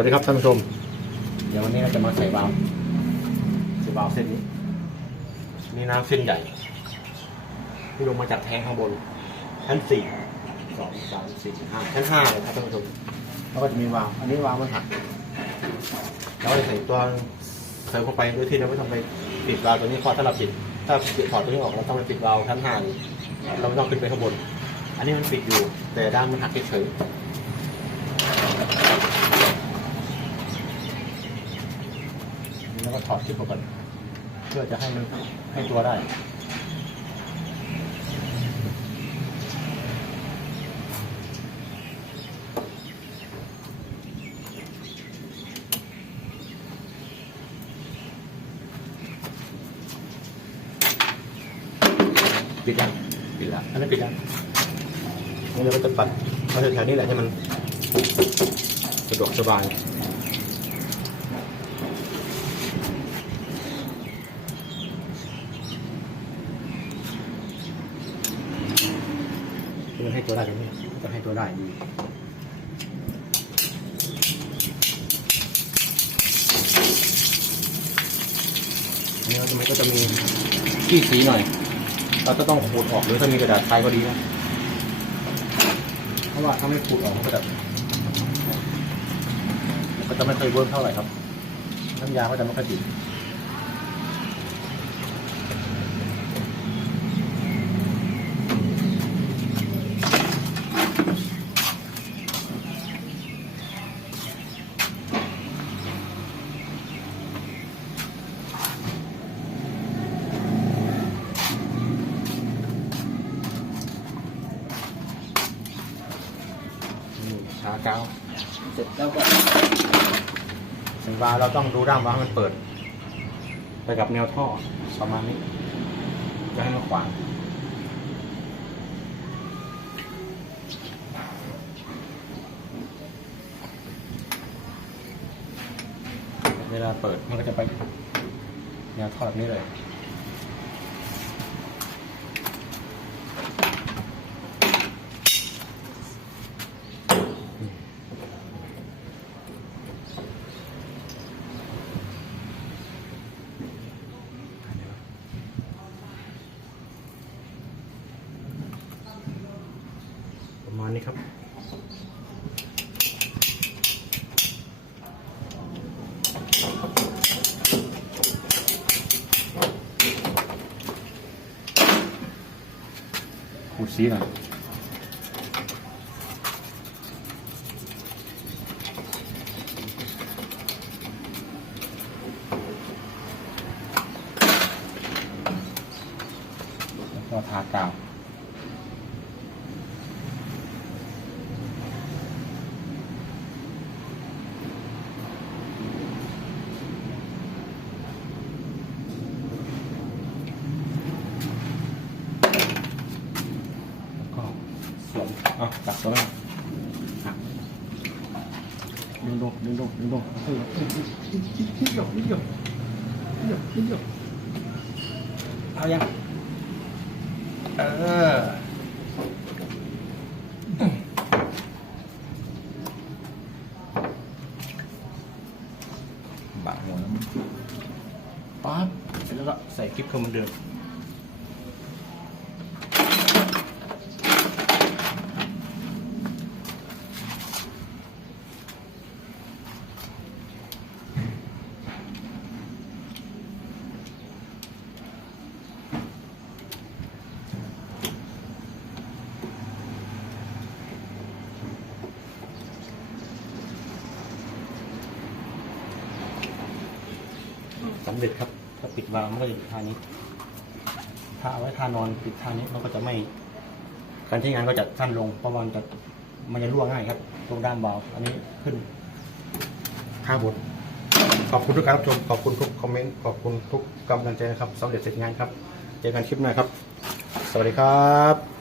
วัสดีครับท่านผู้ชม เดี๋ยววันนี้เราจะมาใส่วาล์วใส่วาล์วเส้นนี้ นี่น้ำเส้นใหญ่ ที่ลงมาจากแทงข้างบน ชั้นสี่สองสามสี่ห้าชั้นห้าเลยครับท่านผู้ชม แล้วก็จะมีวาล์วอันนี้วาล์วมันหักเราก็จะใส่ตัวเสริมเข้าไปโดยที่เราไม่ต้องไปปิดวาล์วตัวนี้พราะถ้าเราปิด ถ้าปิดถอดตัวนี้ออกเราต้องไปปิดวาล์วชั้นห้านี้เราไม่ต้องขึ้นไปข้างบน อันนี้มันปิดอยู่ แต่ด้านมันหักเฉย แล้วก็ถอดคลิปออกก่อนเพื่อจะให้มันให้ตัวได้ปิดยังปิดแล้วอันนั้นปิดยังนี่เราก็จะปัดเอาแถวๆนี้แหละให้มันสะดวกสบาย ให้ตัวได้ตรงนี้จะให้ตัวได้ดีอันนี้มันก็จะมีขี้สีหน่อย เราจะต้องขูดออกหรือถ้ามีกระดาษทรายก็ดีนะ เพราะว่าถ้าไม่ขูดออกมันก็จะก็จะไม่ค่อยเวิร์กเท่าไหร่ครับ น้ำยาก็จะไม่ค่อยติด นี่ชากาวเสร็จแล้วก็สัญวาเราต้องดูด้ามวาให้มันเปิด ไปกับแนวท่อประมาณนี้จะให้มันขวางเวลาเปิดมันก็จะไปแนวท่อแบบนี้เลย ประ มาณนี้ครับ ขูดสีหน่อยก็ทากาว เอาจับตัวแรกหักดึงลงดึงลงดึงลงเฮ้ยนิดเดียวนิดเดียวนิดเดียวนิดเดียวเอายังเออบะหัวน้ำปั๊บเสร็จแล้วก็ใส่คลิปเข้ามือนเดิม สำเร็จครับ ถ้าปิดวาล์วมันก็จะอยู่ท่านี้ ถ้าเอาไว้ท่านอนปิดท่านี้มันก็จะไม่ การใช้งานก็จะสั้นลงเพราะมันจะมันจะรั่วง่ายครับ ตรงด้านวาล์วอันนี้ขึ้นข้าบนขอบคุณทุกการรับชม ขอบคุณทุกคอมเมนต์ ขอบคุณทุกกำลังใจนะครับสำเร็จเสร็จงานครับ เจอกันคลิปหน้าครับ สวัสดีครับ